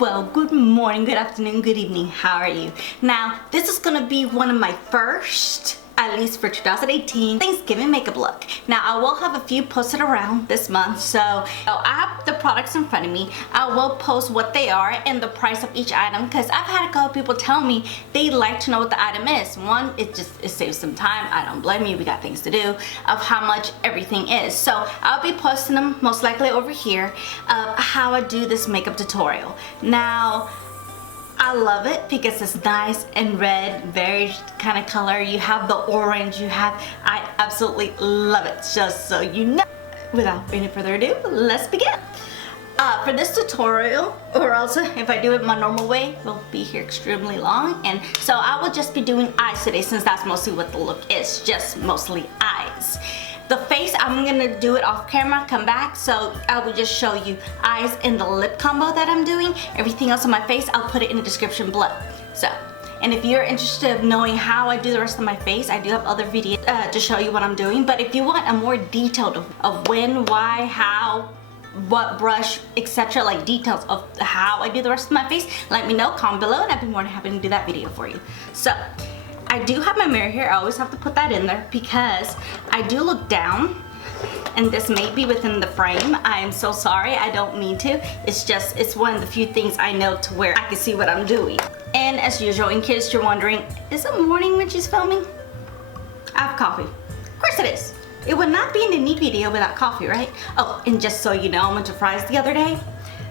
Well, good morning, good afternoon, good evening. How are you? Now, this is gonna be one of my first, at least for 2018, Thanksgiving makeup look. Now, I will have a few posted around this month, so I have the products in front of me. I will post what they are and the price of each item, because I've had a couple people tell me they like to know what the item is. One, it saves some time. I don't blame you, we got things to do, of how much everything is. So I'll be posting them most likely over here of how I do this makeup tutorial. Now, I love it because it's nice and red, very kind of color. You have the orange, I absolutely love it, just so you know. Without any further ado, let's begin. For this tutorial, or else if I do it my normal way, we'll be here extremely long. And so I will just be doing eyes today, since that's mostly what the look is, just mostly eyes. The face, I'm gonna do it off camera, come back, so I will just show you eyes and the lip combo that I'm doing. Everything else on my face, I'll put it in the description below. So, and if you're interested in knowing how I do the rest of my face, I do have other videos to show you what I'm doing. But if you want a more detailed of when, why, how, what brush, etc., like details of how I do the rest of my face, let me know, comment below, and I'd be more than happy to do that video for you. So, I do have my mirror here. I always have to put that in there because I do look down, and this may be within the frame. I am so sorry, I don't mean to. It's one of the few things I know to where I can see what I'm doing. And as usual, in case you're wondering, is it morning when she's filming? I have coffee. Of course it is. It would not be in a neat video without coffee, right? Oh, and just so you know, I went to Fry's the other day.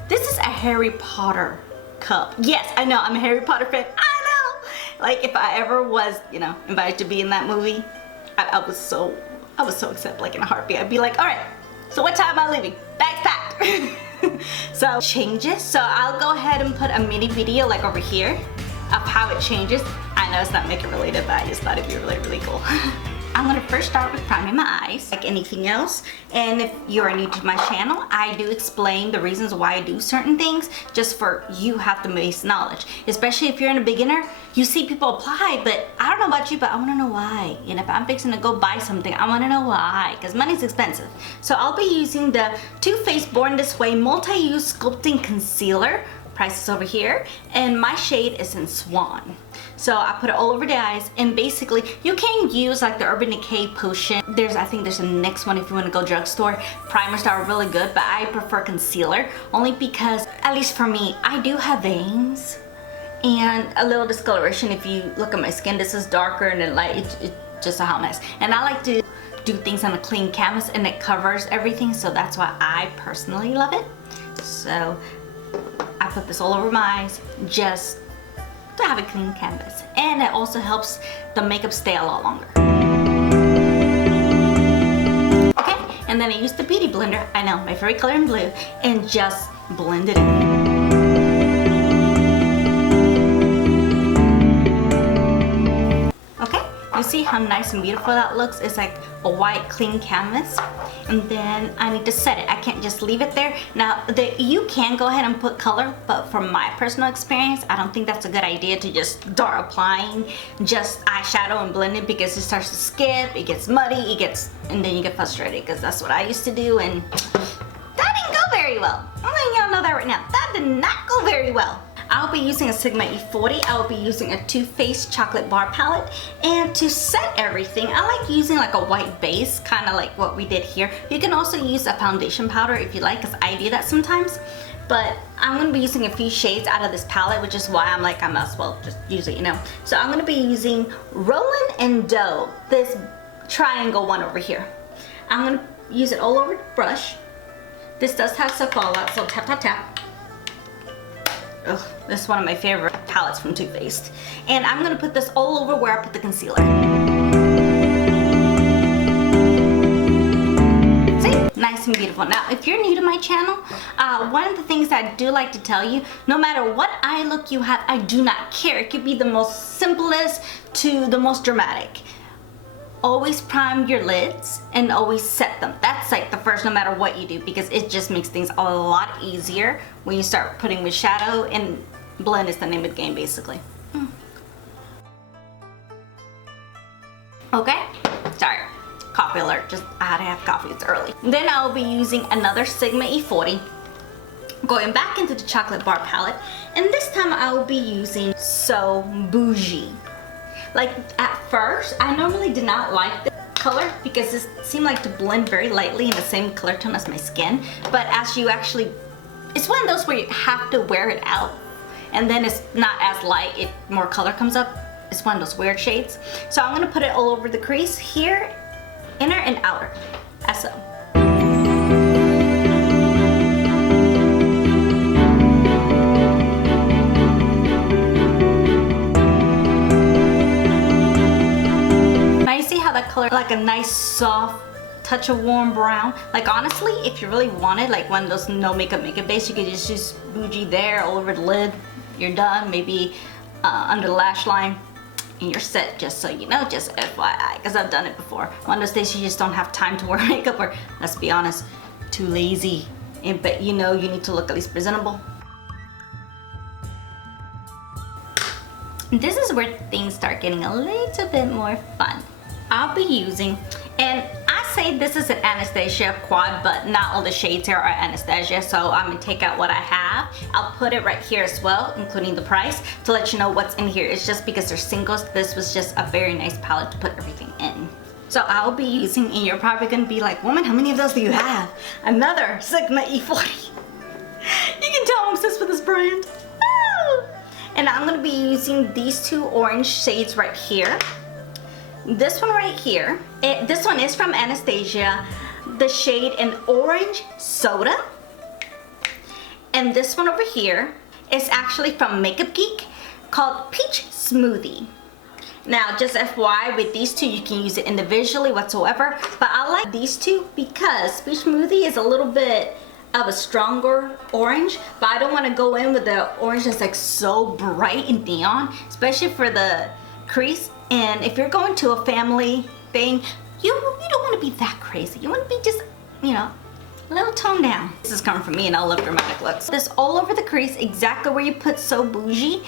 This is a Harry Potter cup. Yes, I know, I'm a Harry Potter fan. Like, if I ever was, you know, invited to be in that movie, I was so excited, like in a heartbeat. I'd be like, all right, so what time am I leaving? Bags packed. So, changes. So I'll go ahead and put a mini video like over here of how it changes. I know it's not makeup related, but I just thought it'd be really, really cool. I'm gonna first start with priming my eyes, like anything else. And if you're new to my channel, I do explain the reasons why I do certain things, just for you have the base knowledge. Especially if you're a beginner, you see people apply, but I don't know about you, but I wanna know why. And if I'm fixing to go buy something, I wanna know why, because money's expensive. So I'll be using the Too Faced Born This Way Multi-Use Sculpting Concealer. Price is over here, and my shade is in Swan. So I put it all over the eyes, and basically you can use like the Urban Decay Potion. I think there's a next one if you want to go drugstore. Primers that are really good, but I prefer concealer only because, at least for me, I do have veins and a little discoloration. If you look at my skin, this is darker and then light. It's just a hot mess, and I like to do things on a clean canvas, and it covers everything, so that's why I personally love it. So I put this all over my eyes just to have a clean canvas, and it also helps the makeup stay a lot longer. Okay, and then I used the Beauty Blender, I know, my favorite color in blue, and just blend it in. You see how nice and beautiful that looks? It's like a white clean canvas. And then I need to set it. I can't just leave it there. Now, you can go ahead and put color, but from my personal experience, I don't think that's a good idea to just start applying just eyeshadow and blend it, because it starts to skip, it gets muddy, and then you get frustrated, because that's what I used to do, and that didn't go very well. I'm letting y'all know that right now. That did not go very well. I'll be using a Sigma E40. I'll be using a Too Faced Chocolate Bar Palette. And to set everything, I like using like a white base, kind of like what we did here. You can also use a foundation powder if you like, because I do that sometimes. But I'm going to be using a few shades out of this palette, which is why I'm like, I might as well just use it, you know. So I'm going to be using Roland and Doe, this triangle one over here. I'm going to use it all over the brush. This does have some fallout, so tap, tap, tap. Ugh, this is one of my favorite palettes from Too Faced. And I'm going to put this all over where I put the concealer. See? Nice and beautiful. Now, if you're new to my channel, one of the things that I do like to tell you, no matter what eye look you have, I do not care. It could be the most simplest to the most dramatic. Always prime your lids and always set them. That's like the first, no matter what you do, because it just makes things a lot easier when you start putting with shadow, and blend is the name of the game basically. Okay, sorry, coffee alert, just I had to have coffee, it's early. Then I'll be using another Sigma E40 Going back into the chocolate bar palette, and this time I will be using So Bougie. Like at first, I normally did not like this color because it seemed like to blend very lightly in the same color tone as my skin. But as you actually, it's one of those where you have to wear it out, and then it's not as light, more color comes up. It's one of those weird shades. So I'm gonna put it all over the crease here, inner and outer, as so. Color like a nice soft touch of warm brown. Like honestly, if you really wanted like one of those no makeup base, you could just use Bougie there all over the lid. You're done. Maybe under the lash line and you're set, just so you know, just FYI, because I've done it before. One of those days you just don't have time to wear makeup, or let's be honest, too lazy, but you know you need to look at least presentable. This is where things start getting a little bit more fun. I'll be using, and I say this is an Anastasia quad, but not all the shades here are Anastasia, so I'm gonna take out what I have. I'll put it right here as well, including the price, to let you know what's in here. It's just because they're singles, this was just a very nice palette to put everything in. So I'll be using, and you're probably gonna be like, woman, how many of those do you have? Another Sigma E40. You can tell I'm obsessed with this brand. Oh! And I'm gonna be using these two orange shades right here. This one right here, this one is from Anastasia, the shade in Orange Soda. And this one over here is actually from Makeup Geek, called Peach Smoothie. Now, just FYI, with these two, you can use it individually whatsoever, but I like these two because Peach Smoothie is a little bit of a stronger orange, but I don't want to go in with the orange that's like so bright and neon, especially for the crease. And if you're going to a family thing, you don't want to be that crazy. You want to be just, you know, a little toned down. This is coming from me and I love dramatic looks. This all over the crease, exactly where you put So Bougie,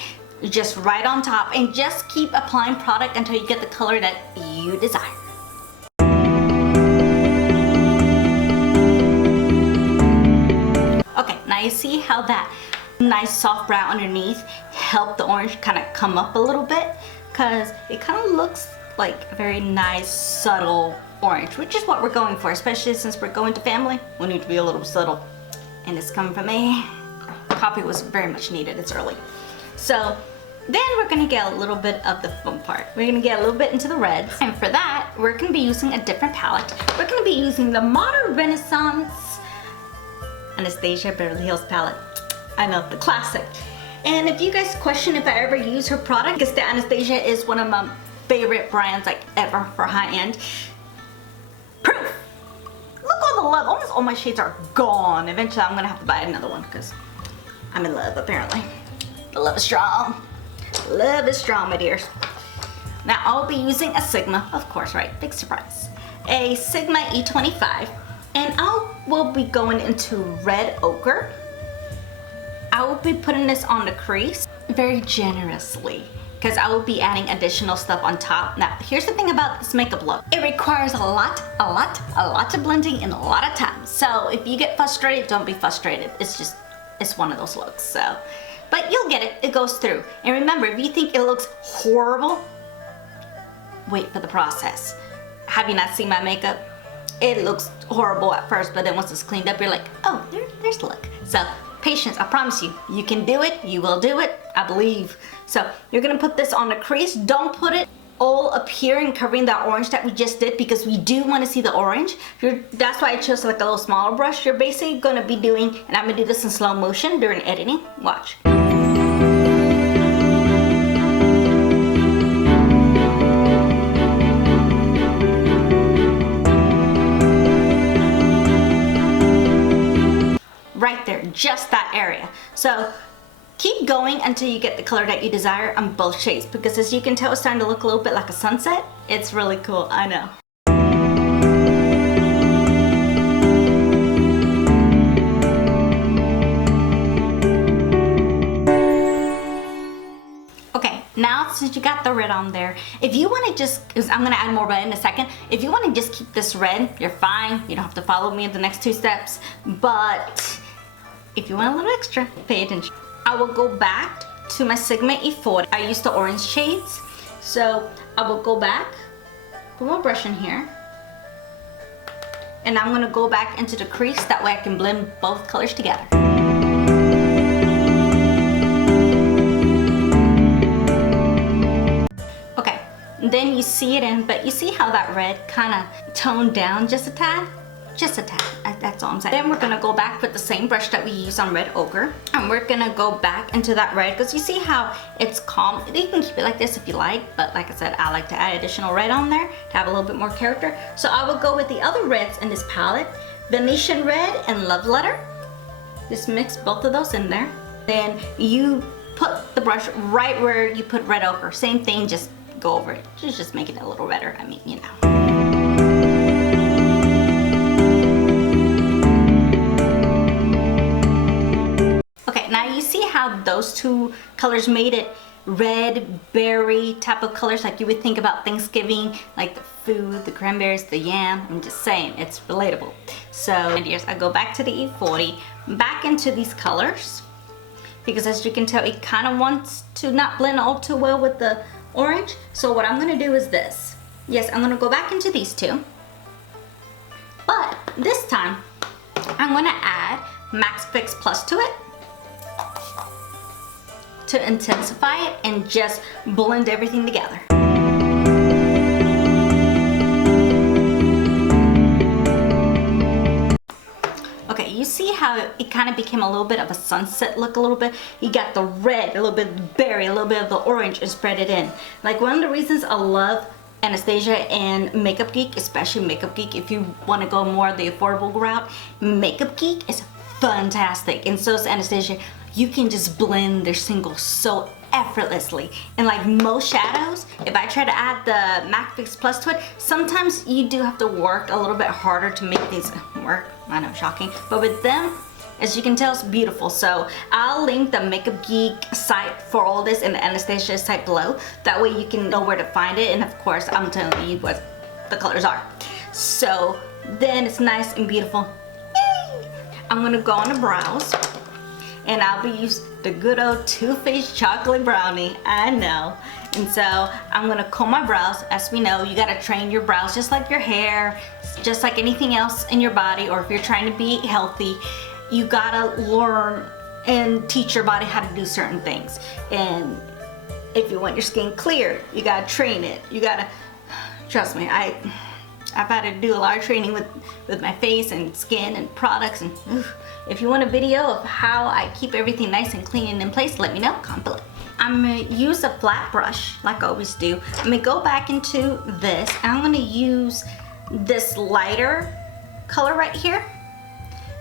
just right on top, and just keep applying product until you get the color that you desire. Okay, now you see how that nice soft brown underneath helped the orange kind of come up a little bit, because it kind of looks like a very nice subtle orange, which is what we're going for, especially since we're going to family. We need to be a little subtle, and it's coming from me. Coffee was very much needed. It's early. So then we're gonna get a little bit of the fun part. We're gonna get a little bit into the reds, and for that we're gonna be using a different palette. We're gonna be using the Modern Renaissance Anastasia Beverly Hills palette. I know, the classic. And if you guys question if I ever use her product, because the Anastasia is one of my favorite brands like ever for high-end. Proof! Look on the love, almost all my shades are gone. Eventually I'm gonna have to buy another one because I'm in love apparently. The love is strong. Love is strong, my dears. Now I'll be using a Sigma, of course, right? Big surprise. A Sigma E25, and will be going into Red Ochre. I will be putting this on the crease very generously because I will be adding additional stuff on top. Now, here's the thing about this makeup look. It requires a lot of blending and a lot of time. So if you get frustrated, don't be frustrated. It's one of those looks, so. But you'll get it, it goes through. And remember, if you think it looks horrible, wait for the process. Have you not seen my makeup? It looks horrible at first, but then once it's cleaned up, you're like, oh, there's the look. So, patience, I promise you. You can do it, you will do it, I believe. So, you're gonna put this on the crease. Don't put it all up here and covering that orange that we just did, because we do want to see the orange. That's why I chose like a little smaller brush. You're basically gonna be doing, and I'm gonna do this in slow motion during editing. Watch. Right there, just that area. So keep going until you get the color that you desire on both shades, because as you can tell, it's starting to look a little bit like a sunset. It's really cool, I know. Okay, now since you got the red on there, if you want to just, because I'm going to add more red in a second, if you want to just keep this red, you're fine. You don't have to follow me in the next two steps, but if you want a little extra, pay attention. I will go back to my Sigma E40. I use the orange shades. So I will go back, put my brush in here, and I'm gonna go back into the crease. That way I can blend both colors together. Okay, then you see it in, but you see how that red kind of toned down just a tad? Just a tad, that's all I'm saying. Then we're gonna go back with the same brush that we used on Red Ochre, and we're gonna go back into that red, because you see how it's calm. You can keep it like this if you like, but like I said, I like to add additional red on there to have a little bit more character. So I will go with the other reds in this palette, Venetian Red and Love Letter. Just mix both of those in there. Then you put the brush right where you put Red Ochre. Same thing, just go over it. Just make it a little redder, I mean, you know. Now you see how those two colors made it red, berry type of colors, like you would think about Thanksgiving, like the food, the cranberries, the yam. I'm just saying, it's relatable. So, and yes, I go back to the E40, back into these colors, because as you can tell, it kind of wants to not blend all too well with the orange. So what I'm gonna do is this. Yes, I'm gonna go back into these two, but this time, I'm gonna add Max Fix Plus to it, to intensify it and just blend everything together. Okay, you see how it kind of became a little bit of a sunset look a little bit? You got the red, a little bit of the berry, a little bit of the orange, and spread it in. Like, one of the reasons I love Anastasia and Makeup Geek, especially Makeup Geek, if you want to go more the affordable route, Makeup Geek is fantastic, and so is Anastasia. You can just blend their singles so effortlessly. And like most shadows, if I try to add the Max Fix Plus to it, sometimes you do have to work a little bit harder to make these work. I know, shocking. But with them, as you can tell, it's beautiful. So I'll link the Makeup Geek site for all this and the Anastasia site below. That way you can know where to find it. And of course, I'm telling you what the colors are. So then it's nice and beautiful. Yay! I'm gonna go on the brows. And I'll be using the good old Too Faced Chocolate Brownie, I know. And so I'm gonna comb my brows. As we know, you gotta train your brows just like your hair, just like anything else in your body, or if you're trying to be healthy, you gotta learn and teach your body how to do certain things. And if you want your skin clear, you gotta train it. You gotta, trust me, I've had to do a lot of training with my face and skin and products, and if you want a video of how I keep everything nice and clean and in place, let me know, comment below. I'm gonna use a flat brush like I always do. I'm gonna go back into this, and I'm gonna use this lighter color right here.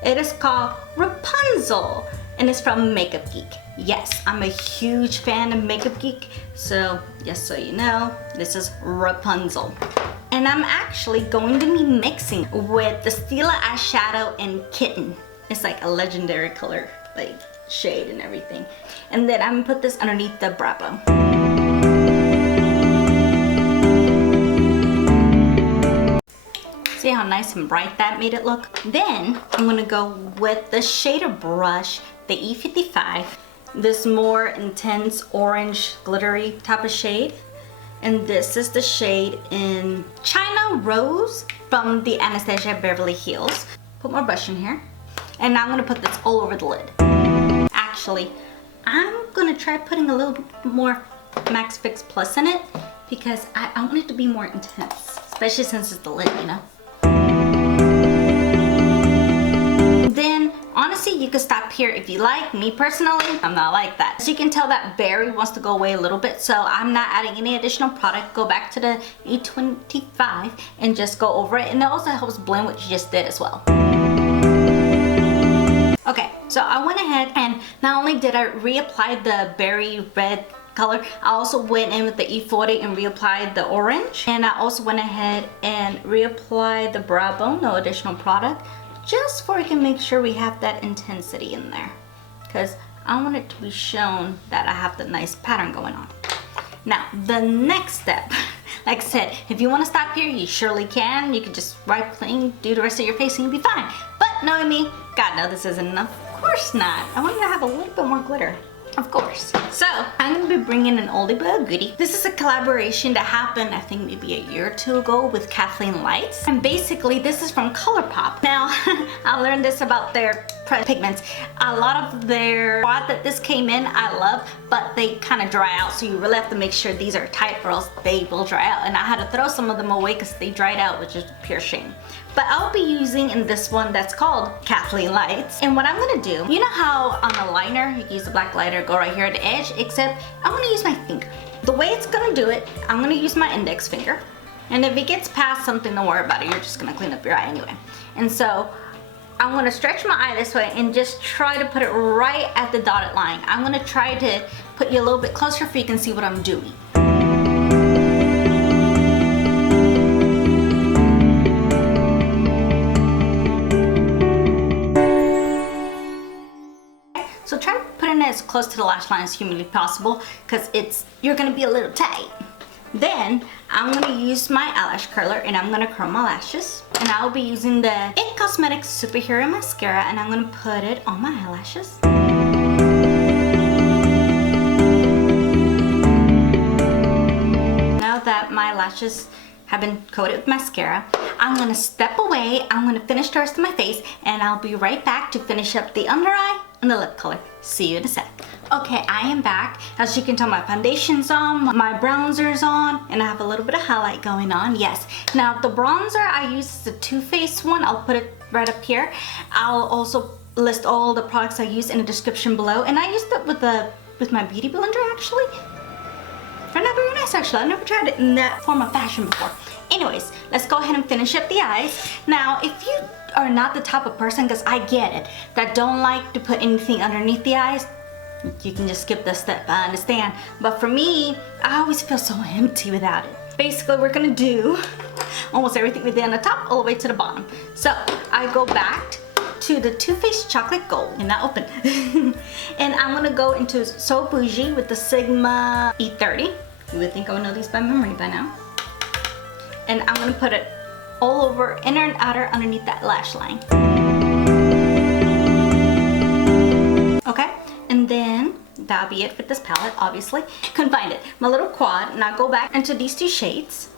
It is called Rapunzel, and it's from Makeup Geek. Yes, I'm a huge fan of Makeup Geek, so just so you know, this is Rapunzel. And I'm actually going to be mixing with the Stila eyeshadow in Kitten. It's like a legendary color, like shade and everything. And then I'm gonna put this underneath the brow bone. See how nice and bright that made it look? Then I'm gonna go with the shader brush, the E55, this more intense orange glittery type of shade. And this is the shade in China Rose from the Anastasia Beverly Hills. Put more brush in here. And now I'm gonna put this all over the lid. Actually, I'm gonna try putting a little bit more Max Fix Plus in it, because I want it to be more intense, especially since it's the lid, you know? Then, honestly, you can stop here if you like. Me personally, I'm not like that. As you can tell, that berry wants to go away a little bit, so I'm not adding any additional product. Go back to the E25 and just go over it, and it also helps blend what you just did as well. Okay, so I went ahead and not only did I reapply the berry red color, I also went in with the E40 and reapplied the orange. And I also went ahead and reapplied the brow bone, no additional product, just so we can make sure we have that intensity in there. Because I want it to be shown that I have the nice pattern going on. Now, the next step, like I said, if you want to stop here, you surely can. You can just wipe clean, do the rest of your face, and you'll be fine. But knowing me, God, no, this isn't enough course not. I wanted to have a little bit more glitter. Of course. So, I'm going to be bringing an oldie but a goodie. This is a collaboration that happened, I think maybe a year or two ago with Kathleen Lights. And basically, this is from ColourPop. Now, I learned this about their pigments. A lot of their quad that this came in, I love, but they kind of dry out. So you really have to make sure these are tight or else they will dry out. And I had to throw some of them away because they dried out, which is pure shame. But I'll be using in this one that's called Kathleen Lights. And what I'm gonna do, you know how on a liner, you can use the black liner, go right here at the edge, except I'm gonna use my finger. The way it's gonna do it, I'm gonna use my index finger. And if it gets past something, don't worry about it, you're just gonna clean up your eye anyway. And so, I'm gonna stretch my eye this way and just try to put it right at the dotted line. I'm gonna try to put you a little bit closer so you can see what I'm doing. So try to put it as close to the lash line as humanly possible because you're gonna be a little tight. Then I'm gonna use my eyelash curler and I'm gonna curl my lashes. And I'll be using the IT Cosmetics Superhero Mascara and I'm gonna put it on my eyelashes. Now that my lashes have been coated with mascara, I'm gonna step away, I'm gonna finish the rest of my face, and I'll be right back to finish up the under eye and the lip color. See you in a sec. Okay, I am back. As you can tell, my foundation's on, my bronzer's on, and I have a little bit of highlight going on, yes. Now, the bronzer I use is the Too Faced one. I'll put it right up here. I'll also list all the products I use in the description below, and I used it with my beauty blender, actually. Turned out very nice, actually. I've never tried it in that form of fashion before. Anyways, let's go ahead and finish up the eyes. Now, if you are not the type of person, because I get it, that don't like to put anything underneath the eyes, you can just skip this step, I understand. But for me, I always feel so empty without it. Basically, we're gonna do almost everything we did on the top all the way to the bottom. So, I go back to the Too Faced Chocolate Gold, and not open. And I'm gonna go into So Bougie with the Sigma E30. You would think I would know these by memory by now. And I'm gonna put it all over, inner and outer, underneath that lash line. Okay, and then that'll be it with this palette, obviously. Couldn't find it. My little quad, and I'll go back into these two shades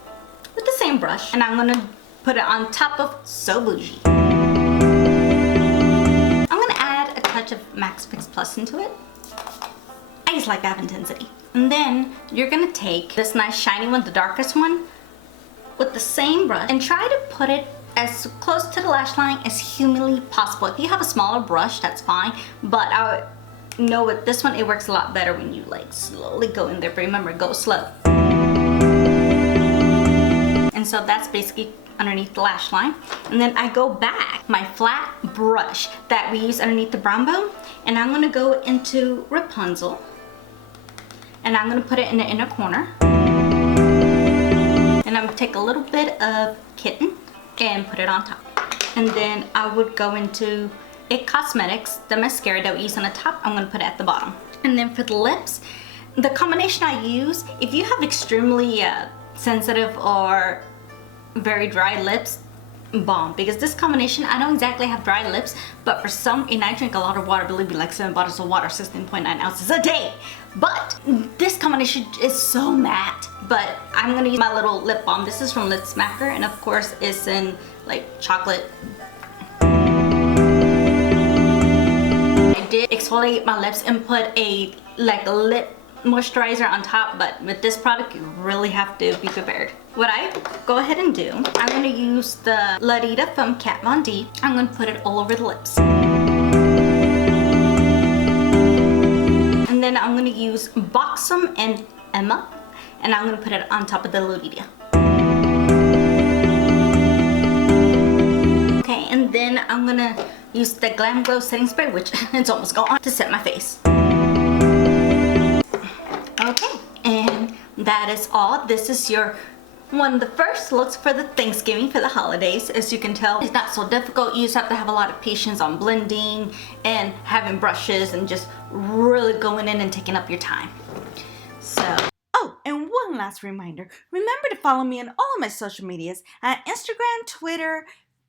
with the same brush, and I'm gonna put it on top of So Bougie. I'm gonna add a touch of Max Fix Plus into it. I just like to have intensity. And then you're gonna take this nice shiny one, the darkest one, with the same brush and try to put it as close to the lash line as humanly possible. If you have a smaller brush, that's fine, but I know with this one it works a lot better when you like slowly go in there, but remember, go slow. And so that's basically underneath the lash line. And then I go back, my flat brush that we use underneath the brown bone, and I'm gonna go into Rapunzel, and I'm gonna put it in the inner corner. And I'm gonna take a little bit of Kitten and put it on top. And then I would go into IT Cosmetics, the mascara that we use on the top, I'm gonna put it at the bottom. And then for the lips, the combination I use, if you have extremely sensitive or very dry lips, bomb. Because this combination, I don't exactly have dry lips, but for some, and I drink a lot of water, believe me, like 7 bottles of water, 16.9 ounces a day. But this combination is so matte. But I'm gonna use my little lip balm. This is from Lip Smacker, and of course it's in like chocolate. I did exfoliate my lips and put a lip moisturizer on top, but with this product you really have to be prepared. What I go ahead and do, I'm gonna use the Ladida from Kat Von D. I'm gonna put it all over the lips. And then I'm gonna use Buxom and Emma, and I'm gonna put it on top of the Ladida. Okay, and then I'm gonna use the Glam Glow setting spray, which it's almost gone, to set my face. Okay, and that is all. This is one of the first looks for the Thanksgiving, for the holidays. As you can tell, it's not so difficult. You just have to have a lot of patience on blending and having brushes and just really going in and taking up your time. So, oh, and one last reminder. Remember to follow me on all of my social medias at Instagram, Twitter,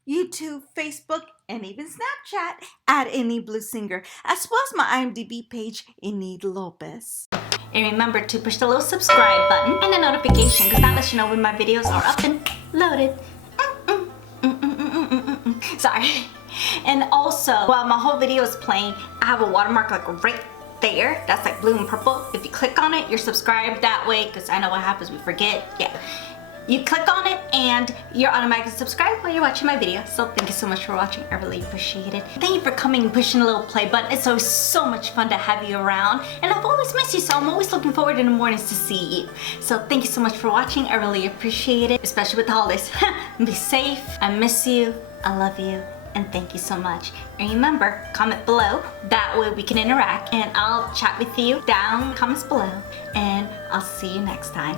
YouTube, Facebook, and even Snapchat at Any Blue Singer, as well as my IMDb page, Enid Lopez. And remember to push the little subscribe button and the notification, because that lets you know when my videos are up and loaded. Sorry. And also, while my whole video is playing, I have a watermark like right there. That's like blue and purple. If you click on it, you're subscribed that way, because I know what happens, we forget. Yeah. You click on it and you're automatically subscribed while you're watching my video. So thank you so much for watching. I really appreciate it. Thank you for coming and pushing the little play button. It's always so much fun to have you around. And I've always missed you, so I'm always looking forward in the mornings to see you. So thank you so much for watching. I really appreciate it, especially with the holidays. Be safe. I miss you. I love you. And thank you so much. And remember, comment below. That way we can interact. And I'll chat with you down in the comments below. And I'll see you next time.